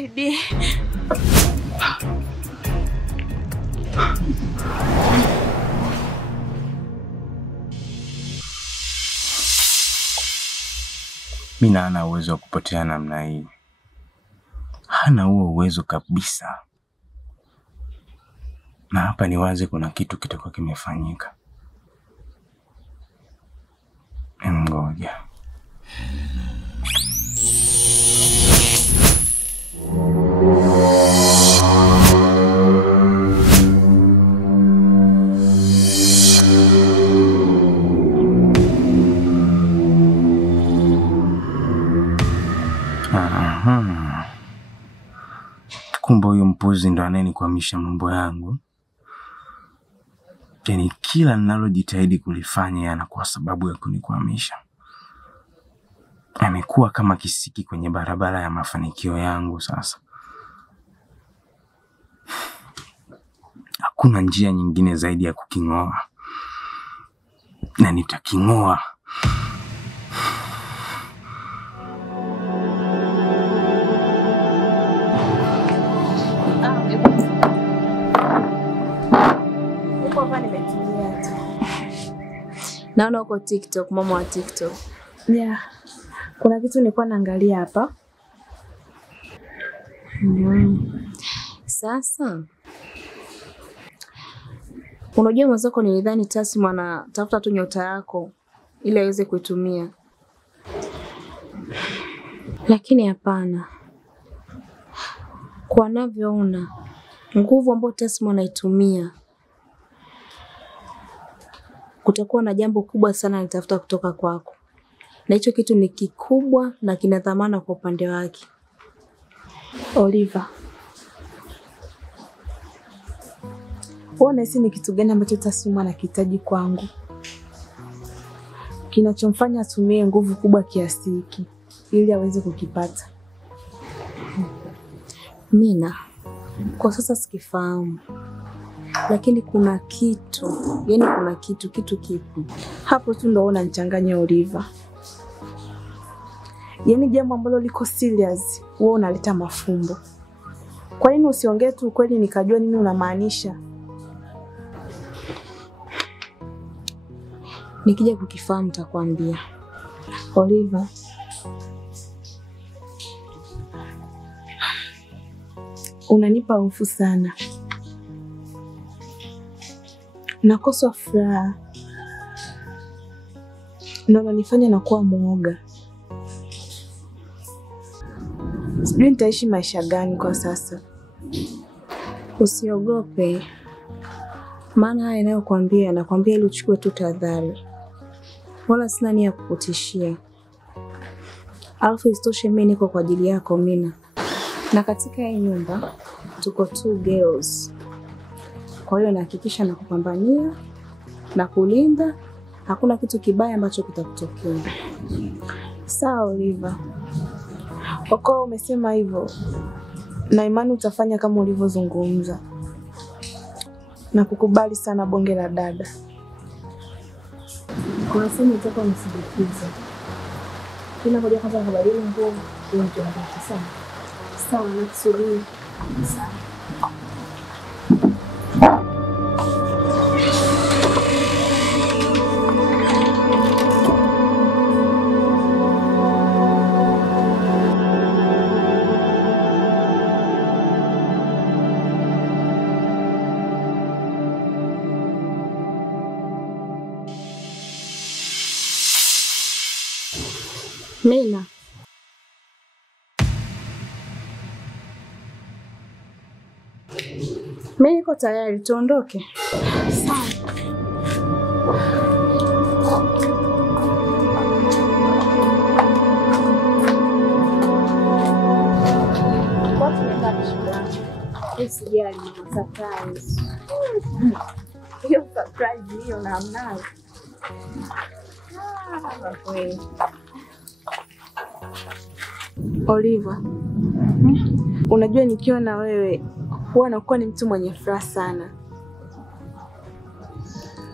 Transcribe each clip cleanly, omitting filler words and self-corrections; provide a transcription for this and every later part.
nisaidie. Mina hana uwezo wa kupotea namna hii. Hana huo uwezo kabisa. Na hapa ni wazi kuna kitu kitakuwa kimefanyika. Ngoja. Kumbe huyu mpuzi ndo anayenikwamisha mambo yangu. Yaani kila ninalojitahidi kulifanya yanakuwa sababu ya kunikwamisha. Amekuwa kama kisiki kwenye barabara ya mafanikio yangu sasa. Hakuna njia nyingine zaidi ya kuking'oa. Na nitaking'oa. Naona uko TikTok, mama wa TikTok. Yeah. Kuna kitu nilikuwa naangalia hapa. Sasa unajua mwenzako nilidhani Tasma anatafuta tu nyota yako ili aweze kuitumia. Lakini hapana. Kwa navyoona nguvu ambayo Tasma anaitumia, kutakuwa na jambo kubwa sana nitafuta kutoka kwako. Na hicho kitu ni kikubwa na kina dhamana kwa upande wake. Oliver. Unahisi ni kitu gani ambacho Tasma anahitaji kwangu? Kinachomfanya atumie nguvu kubwa kiasi hiki ili aweze kukipata? Mina, kwa sasa sikifahamu. Lakini kuna kitu, yani kuna kitu kipo. Hapo tu ndo unanichanganya Oliver. Yani jambo ambalo liko serious, wewe unaleta mafumbo. Kwa nini usiongee tu ukweli nikajua nini unamaanisha? Nikija kukifahamu nitakwambia. Oliver. Unanipa hofu sana. Nakosa furaha. Na unanifanya nakuwa muoga. Sijui nitaishi maisha gani kwa sasa. Usiogope. Maana haya ninayokuambia nakwambia ili uchukue tu tahadhari. Wala sina nia ya kukutishia. Alafu isitoshe mimi niko kwa ajili yako Mina. Na katika hii nyumba tuko 2 girls. Kwa hiyo nahakikisha nakupambania na kulinda, hakuna kitu kibaya ambacho kitakutokea. Sawa Oliver. Kwa kuwa umesema hivyo, na imani utafanya kama ulivyozungumza. Na kukubali sana bonge la dada. Kwa sababu nitaka nisidikize. Kila moja kwanza kubadili nguo ndio tunataka sana. Sawa, nakusubiri. Sawa. Mina. Mimi niko tayari, tuondoke. Sawa. Kwa tunaenda shule. Usijali, surprise. Hiyo surprise hiyo na mnao. Kweli. Oliver. Unajua nikiwa na wewe huwa nakuwa ni mtu mwenye furaha sana.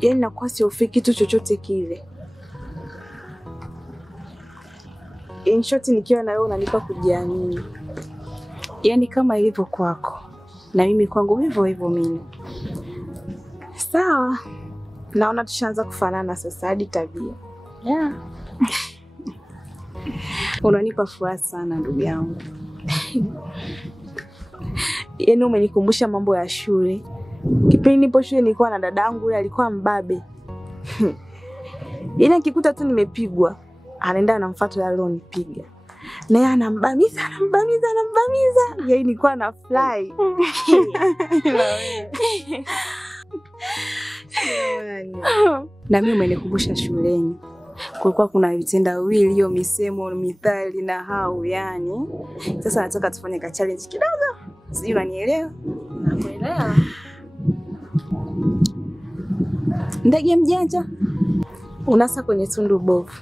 Yaani nakuwa sihofi kitu chochote kile. In short nikiwa na wewe unanipa kujiamini. Yaani kama ilivyo kwako na mimi kwangu hivyo hivyo mimi. Sawa. Naona tushaanza kufanana sasa hadi tabia. Yeah. Unanipa furaha sana ndugu yangu. Yaani umenikumbusha mambo ya shule. Kipindi nipo shule nilikuwa na dadangu, yule alikuwa mbabe. Yaani akikuta tu nimepigwa, anaenda anamfuata yule alonipiga. Na yeye anambamiza. Yaani nilikuwa na fly. Na mimi umenikumbusha shuleni. Kulikuwa kuna vitendawili, hiyo misemo, mithali na hau yani. Sasa nataka tufanye ka challenge kidogo. Sijui unanielewa? Nakuelewa. Ndege mjanja Unasa kwenye tundu bovu.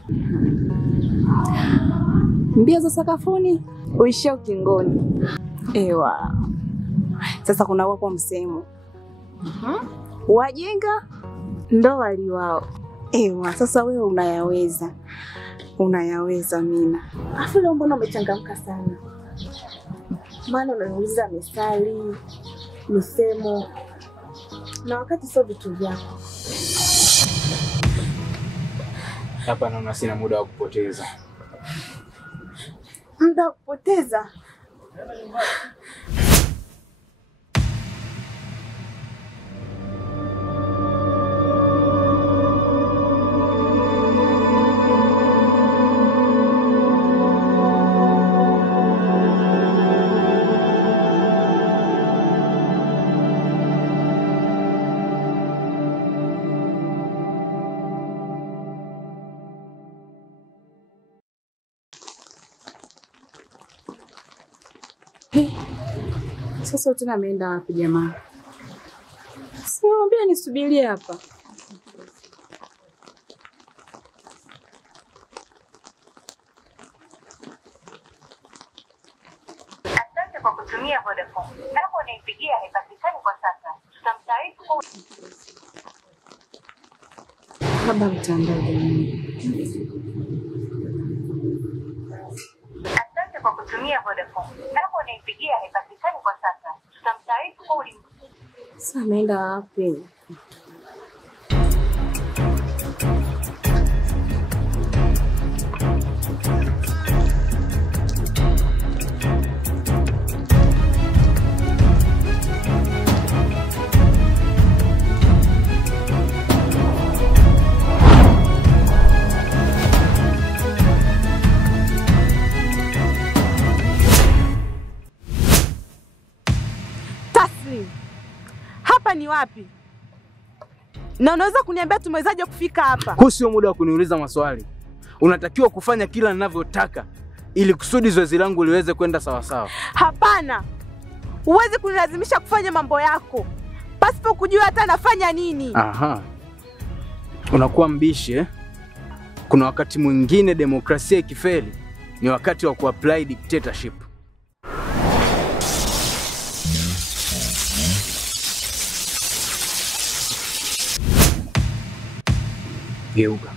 mbio za sakafuni Uishia ukingoni. Ewa. Sasa kuna wapo msemo. Wajinga Ndo wali wao. Ewa, sasa wewe unayaweza. Unayaweza Mina. Afu leo mbona umechangamka sana? Maana unaniuliza misali, misemo. Na wakati sio vitu vyako. Hapa naona sina muda wa kupoteza. Muda wa kupoteza? Sasa tena ameenda wapi jamaa? Simwambia nisubirie hapa. Asante kwa kutumia Vodacom. Kama unaipigia haipatikani kwa sasa, tutamtaarifu. Labda mtandao jamani. Asante kwa kutumia Vodacom. Kama unaipigia haipatikani kwa sasa, tutamtaarifu kwa ulinzi. Sasa ameenda wapi? Hapa ni wapi? Na unaweza kuniambia tumewezaje kufika hapa? Huu sio muda wa kuniuliza maswali. Unatakiwa kufanya kila ninavyotaka ili kusudi zoezi langu liweze kwenda sawa sawa. Hapana. Huwezi kunilazimisha kufanya mambo yako pasipo kujua hata nafanya nini. Aha. Unakuwa mbishi eh? Kuna wakati mwingine demokrasia ikifeli ni wakati wa kuapply dictatorship. Geuka.